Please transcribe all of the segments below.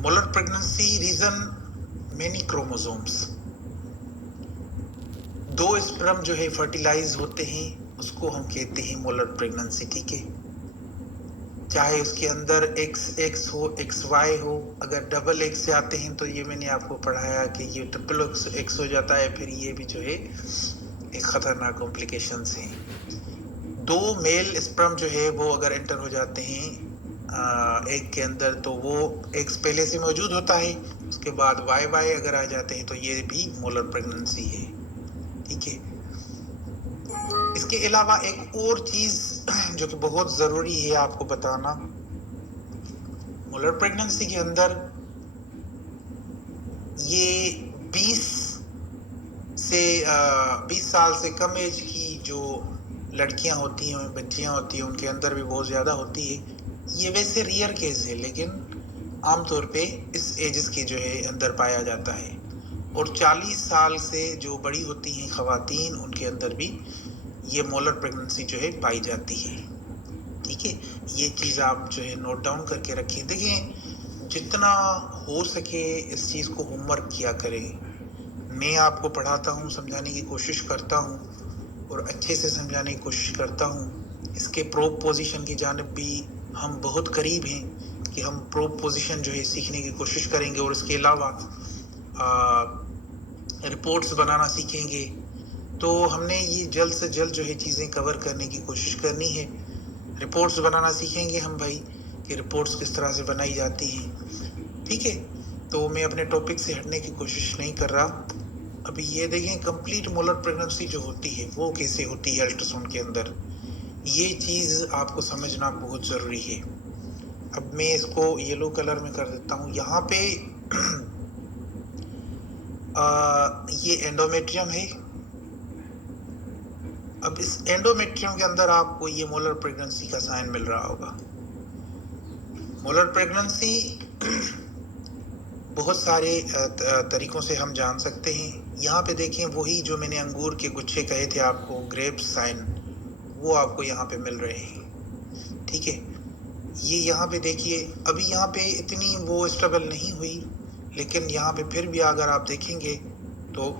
Molar pregnancy reason many chromosomes. 2 sperm जो है fertilise होते हैं, उसको हम कहते हैं मोलर प्रेगनेंसी। ठीक है, चाहे उसके अंदर XX हो, XY हो। अगर डबल X से आते हैं तो ये मैंने आपको पढ़ाया कि ये ट्रिपल X हो जाता है, फिर ये भी जो है एक खतरनाक कॉम्प्लिकेशंस हैं। 2 मेल स्पर्म जो है वो अगर एंटर हो जाते हैं एग के अंदर, तो वो एग्स पहले से मौजूद होता है, उसके बाद YY अगर आ जाते हैं तो ये भी मोलर प्रेगनेंसी है। ठीक है, इसके अलावा एक और चीज जो कि बहुत जरूरी है आपको बताना, मोलर प्रेगनेंसी के अंदर ये 20 साल से कम एज की जो लड़कियां होती हैं, बच्चियां होती हैं, उनके अंदर भी बहुत ज्यादा होती है। ये वैसे रियर केस है, लेकिन आमतौर पे इस एजेस के जो है अंदर पाया जाता है। और 40 साल से जो बड़ी होती हैं खवातीन, उनके अंदर भी ये मोलर प्रेगनेंसी जो है पाई जाती है। ठीक है, ये चीज आप जो है नोट डाउन करके रखिए। देखिए, जितना हो सके इस चीज को होमवर्क किया करें। मैं आपको पढ़ाता हूँ, समझाने की कोशिश करता हूँ और अच्छे से समझाने की कोशिश करता हूँ। इसके प्रोब पोजीशन की जानिब भी हम बहुत करीब हैं कि हम प्रोब पोजीशन जो है सीखने की कोशिश करेंगे, और इसके अलावा रिपोर्ट्स बनाना सीखेंगे। तो हमने ये जल्द से जल्द जो है चीज़ें कवर करने की कोशिश करनी है। रिपोर्ट्स बनाना सीखेंगे हम भाई, कि रिपोर्ट्स किस तरह से बनाई जाती हैं। ठीक है, तो मैं अपने टॉपिक से हटने की कोशिश नहीं कर रहा। अभी ये देखें, कंप्लीट मोलर प्रेगनेंसी जो होती है वो कैसे होती है अल्ट्रासाउंड के अंदर, ये चीज़ आपको समझना बहुत ज़रूरी है। अब मैं इसको येलो कलर में कर देता हूँ। यहाँ पे ये एंडोमेट्रियम है। अब इस एंडोमेट्रियम के अंदर आपको ये मोलर प्रेगनेंसी का साइन मिल रहा होगा। मोलर प्रेगनेंसी बहुत सारे तरीकों से हम जान सकते हैं। यहाँ पे देखें, वही जो मैंने अंगूर के गुच्छे कहे थे आपको, ग्रेप्स साइन, वो आपको यहाँ पे मिल रहे हैं। ठीक है, ये यहाँ पे देखिए, अभी यहाँ पे इतनी वो स्ट्रगल नहीं हुई, लेकिन यहाँ पे फिर भी अगर आप देखेंगे तो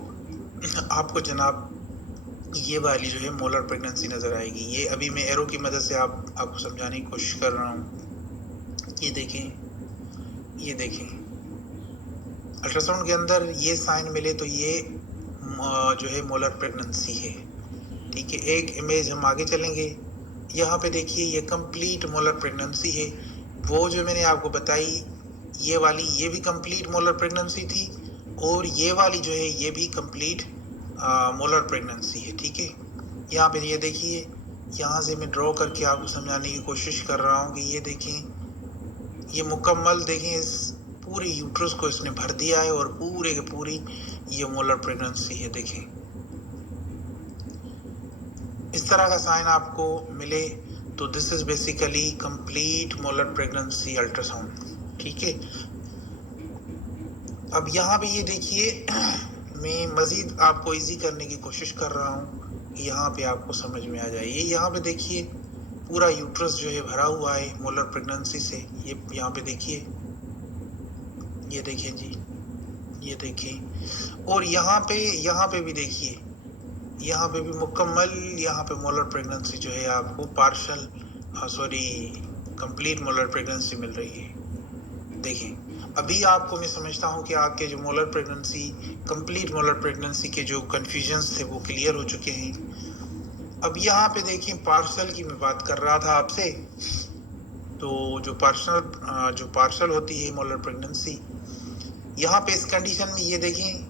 आपको जनाब ये वाली जो है मोलर प्रेगनेंसी नज़र आएगी। ये अभी मैं एरो की मदद से आपको समझाने की कोशिश कर रहा हूँ। ये देखें, ये देखें, अल्ट्रासाउंड के अंदर ये साइन मिले तो ये जो है मोलर प्रेगनेंसी है। ठीक है, एक इमेज हम आगे चलेंगे। यहाँ पे देखिए, ये कंप्लीट मोलर प्रेगनेंसी है। वो जो मैंने आपको बताई, ये वाली, ये भी कंप्लीट मोलर प्रेगनेंसी थी, और ये वाली जो है ये भी कंप्लीट मोलर प्रेगनेंसी है। ठीक है, यहाँ पे ये देखिए, यहाँ से मैं ड्रॉ करके आपको समझाने की कोशिश कर रहा हूँ कि ये देखें, ये मुकम्मल देखें, इस पूरे यूट्रस को इसने भर दिया है, और पूरे के पूरी ये मोलर प्रेगनेंसी है। देखें, इस तरह का साइन आपको मिले तो this is basically complete molar pregnancy ultrasound. ठीक है, अब यहाँ पे ये देखिए, मैं मज़ीद आपको इजी करने की कोशिश कर रहा हूँ, यहाँ पे आपको समझ में आ जाए। ये यहाँ पे देखिए, पूरा यूट्रस जो है भरा हुआ है मोलर प्रेगनेंसी से। ये यहाँ पे देखिए, ये देखें जी, ये देखें, और यहाँ पे भी देखिए, यहाँ पे भी मुकम्मल, यहाँ पे मोलर प्रेगनेंसी जो है आपको पार्शल कंप्लीट मोलर प्रेगनेंसी मिल रही है। देखें, अभी आपको मैं समझता हूँ कि आपके जो molar pregnancy, complete molar pregnancy के जो कन्फ्यूजन्स थे वो क्लियर हो चुके हैं। अब यहाँ पे देखिए, पार्शल की मैं बात कर रहा था आपसे। तो जो पार्शल होती है मोलर प्रेगनेंसी, यहाँ पे इस कंडीशन में ये देखें,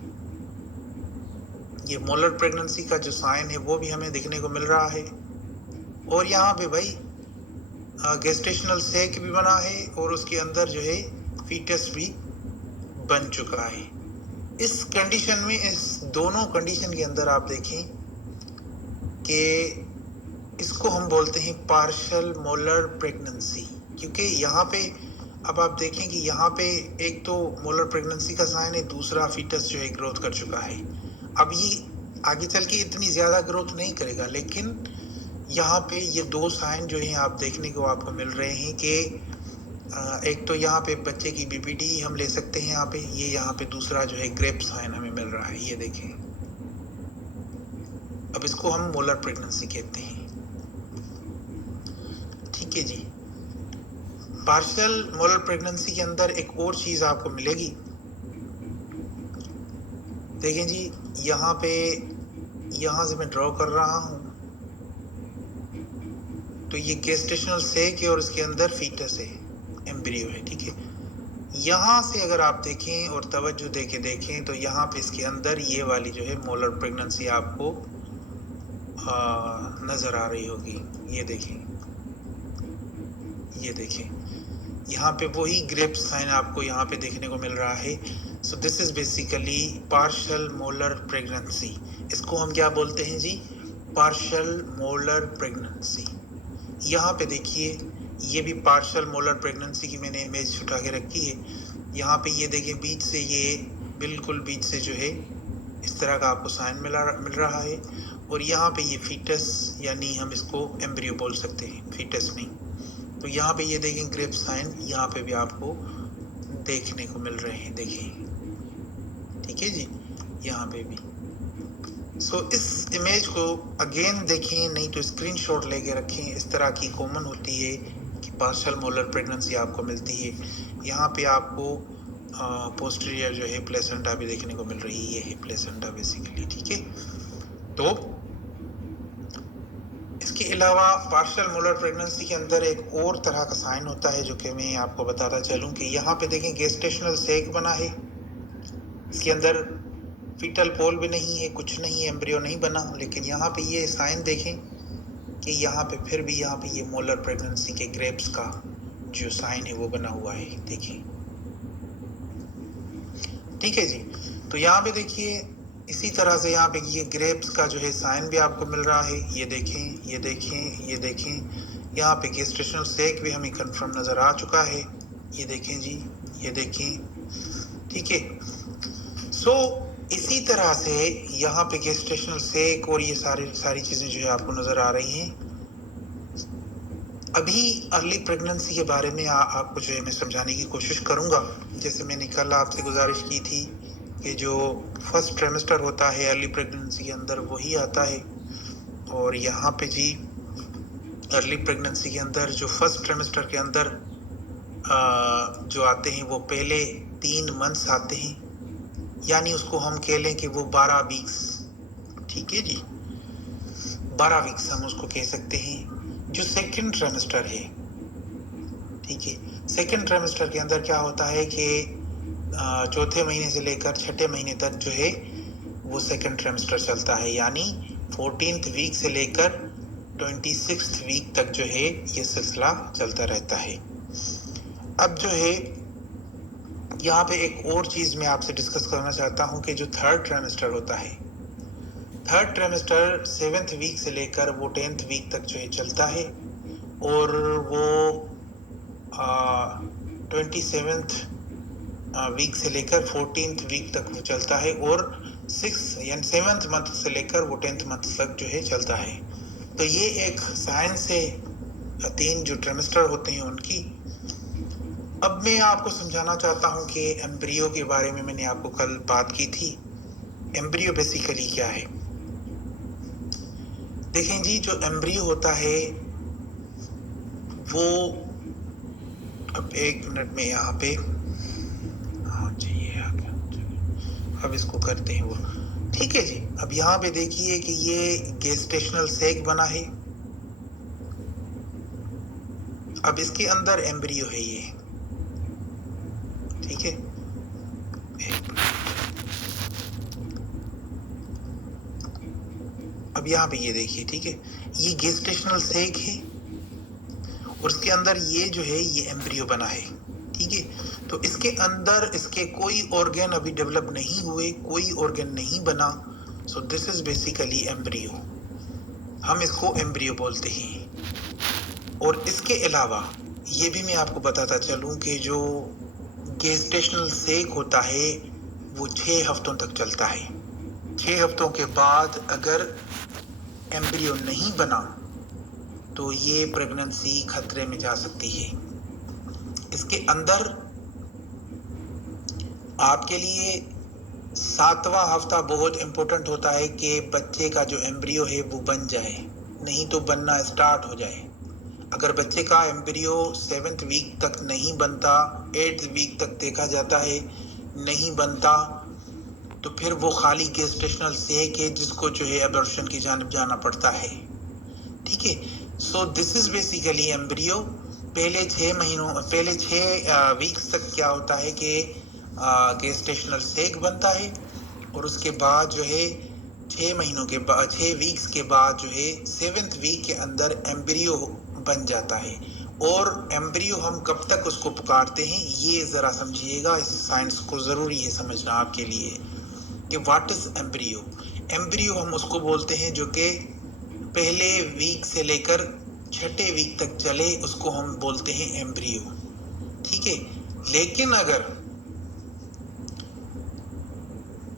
ये मोलर प्रेगनेंसी का जो साइन है वो भी हमें देखने को मिल रहा है, और यहाँ पे भाई गेस्टेशनल सैक भी बना है, और उसके अंदर जो है फीटस भी बन चुका है। इस कंडीशन में, इस दोनों कंडीशन के अंदर आप देखें कि इसको हम बोलते हैं पार्शियल मोलर प्रेगनेंसी, क्योंकि यहाँ पे अब आप देखें कि यहाँ पे एक तो मोलर प्रेगनेंसी का साइन है, दूसरा फीटस जो है ग्रोथ कर चुका है। अब ये आगे चल के इतनी ज़्यादा ग्रोथ नहीं करेगा, लेकिन यहाँ पे ये 2 साइन जो हैं आप देखने को आपको मिल रहे हैं कि एक तो यहाँ पे बच्चे की बीपीडी हम ले सकते हैं यहाँ पे, ये यहाँ पे दूसरा जो है ग्रेप साइन हमें मिल रहा है, ये देखें। अब इसको हम मोलर प्रेगनेंसी कहते हैं, ठीक है जी। पार्शियल मोलर प्रेगनेंसी के अंदर एक और चीज आपको मिलेगी, देखें जी, यहाँ पे, यहाँ से मैं ड्रॉ कर रहा हूँ, तो ये गेस्टेशनल सेक है और इसके अंदर फीटस है, एम्ब्रियो है, ठीक है। यहाँ से अगर आप देखें और तवज्जो दे के देखें तो यहाँ पे इसके अंदर ये वाली जो है मोलर प्रेगनेंसी आपको नज़र आ रही होगी, ये देखें, ये देखें, यहाँ पे वही ग्रेप साइन आपको यहाँ पे देखने को मिल रहा है। So this is basically partial molar pregnancy. इसको हम क्या बोलते हैं जी? Partial molar pregnancy. यहाँ पे देखिए, ये भी पार्शियल मोलर प्रेगनेंसी की मैंने इमेज उठा के रखी है। यहाँ पे ये देखें, बीच से ये बिल्कुल बीच से जो है इस तरह का आपको साइन मिल रहा है, और यहाँ पे ये फीटस, यानी हम इसको एम्ब्रियो बोल सकते हैं, फीटस नहीं। तो यहाँ पे ये देखें ग्रेप साइन यहाँ पे भी आपको देखने को मिल रहे हैं, देखिए, ठीक है जी, यहाँ पे भी। सो इस इमेज को अगेन देखें, नहीं तो स्क्रीनशॉट लेके रखें। इस तरह की कॉमन होती है कि पार्शियल मोलर प्रेगनेंसी आपको मिलती है। यहाँ पे आपको पोस्टीरियर जो है प्लेसेंटा भी देखने को मिल रही है, ये है प्लेसेंटा बेसिकली, ठीक है। तो इसके अलावा पार्शियल मोलर प्रेगनेंसी के अंदर एक और तरह का साइन होता है जो कि मैं आपको बताता चलूं कि यहाँ पे देखें गेस्टेशनल सेक बना है, इसके अंदर फीटल पोल भी नहीं है, कुछ नहीं है, एम्ब्रियो नहीं बना, लेकिन यहाँ पे ये साइन देखें कि यहाँ पे फिर भी यहाँ पे ये मोलर प्रेगनेंसी के ग्रेप्स का जो साइन है वो बना हुआ है, देखिए, ठीक है जी। तो यहाँ पे देखिए इसी तरह से यहाँ पे ये ग्रेप्स का जो है साइन भी आपको मिल रहा है, ये देखें, ये देखें, ये देखें। यहाँ पे गेस्टेशनल सेक भी हमें कंफर्म नज़र आ चुका है, ये देखें जी, ये देखें, ठीक है। सो इसी तरह से यहाँ पे गेस्टेशनल सेक और ये सारी चीज़ें जो है आपको नज़र आ रही हैं। अभी अर्ली प्रेगनेंसी के बारे में आपको जो है मैं समझाने की कोशिश करूँगा। जैसे मैंने कल आपसे गुजारिश की थी कि जो फर्स्ट ट्राइमेस्टर होता है अर्ली प्रेगनेंसी के अंदर वही आता है, और यहाँ पे जी अर्ली प्रेगनेंसी के अंदर जो फर्स्ट ट्राइमेस्टर के अंदर जो आते हैं वो पहले 3 मंथ्स आते हैं, यानी उसको हम कह लें कि वो 12 वीक्स, ठीक है जी, 12 वीक्स हम उसको कह सकते हैं। जो सेकंड ट्राइमेस्टर है, ठीक है, सेकंड ट्राइमेस्टर के अंदर क्या होता है कि चौथे महीने से लेकर छठे महीने तक जो है वो सेकंड ट्राइमेस्टर चलता है, यानी 14th वीक से लेकर 26th वीक तक जो है ये सिलसिला चलता रहता है। अब जो है यहाँ पे एक और चीज़ मैं आपसे डिस्कस करना चाहता हूँ कि जो थर्ड ट्राइमेस्टर होता है, थर्ड ट्राइमेस्टर 7th वीक से लेकर वो 10th वीक तक जो है चलता है, और वो 27th वीक से लेकर 14th वीक तक वो चलता है, और 7th मंथ से लेकर वो 10th मंथ तक जो है चलता है। तो ये एक साइंस है 3 जो ट्राइमेस्टर होते हैं उनकी। अब मैं आपको समझाना चाहता हूँ कि एम्ब्रियो के बारे में मैंने आपको कल बात की थी। एम्ब्रियो बेसिकली क्या है? देखें जी, जो एम्ब्रियो होता है वो, अब 1 मिनट में यहाँ पे, हाँ जी ये आ गया, अब इसको करते हैं वो, ठीक है जी। अब यहाँ पे देखिए कि ये गेस्टेशनल सेक बना है, अब इसके अंदर एम्ब्रियो है ये, ठीक है। अब यहाँ पे ये देखिए, ठीक है, ये गेस्टेशनल सेक है और उसके अंदर ये जो है ये एम्ब्रियो बना है, ठीक है। तो इसके अंदर इसके कोई ऑर्गन अभी डेवलप नहीं हुए, कोई ऑर्गन नहीं बना। So this is basically embryo, हम इसको एम्ब्रियो बोलते हैं। और इसके अलावा ये भी मैं आपको बताता चलूँ कि जो गेस्टेशनल सेक होता है वो 6 हफ्तों तक चलता है। 6 हफ्तों के बाद अगर एम्ब्रियो नहीं बना तो ये प्रेगनेंसी खतरे में जा सकती है। इसके अंदर आपके लिए 7वां हफ्ता बहुत इंपॉर्टेंट होता है कि बच्चे का जो एम्ब्रियो है वो बन जाए, नहीं तो बनना स्टार्ट हो जाए। अगर बच्चे का एम्ब्रियो 7th वीक तक नहीं बनता, 8th वीक तक देखा जाता है नहीं बनता, तो फिर वो खाली गेस्टेशनल सेक है जिसको जो है एबॉर्शन की जानिब जाना पड़ता है। ठीक है, so this is basically embryo. पहले 6 वीक्स तक क्या होता है कि गेस्टेशनल सेक बनता है, और उसके बाद जो है 6 वीक्स के बाद जो है 7th वीक के अंदर एम्ब्रियो बन जाता है। और एम्ब्रियो हम कब तक उसको पुकारते हैं ये ज़रा समझिएगा, इस साइंस को ज़रूरी है समझना आपके लिए कि व्हाट इज एम्ब्रियो। एम्ब्रियो हम उसको बोलते हैं जो कि पहले वीक से लेकर 6ठे वीक तक चले, उसको हम बोलते हैं एम्ब्रियो। ठीक है, लेकिन अगर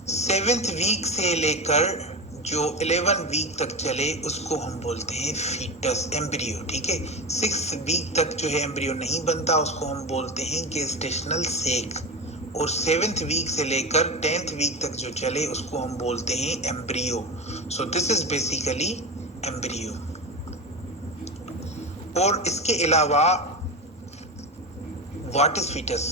7th वीक से लेकर जो 11 वीक तक चले उसको हम बोलते हैं फीटस एम्ब्रियो। ठीक है, 6 वीक तक जो है एम्ब्रियो नहीं बनता उसको हम बोलते हैं गेस्टेशनल सेक, और 7th वीक से लेकर 10th वीक तक जो चले उसको हम बोलते हैं embryo. So this is basically embryo. और इसके अलावा व्हाट इज फीटस,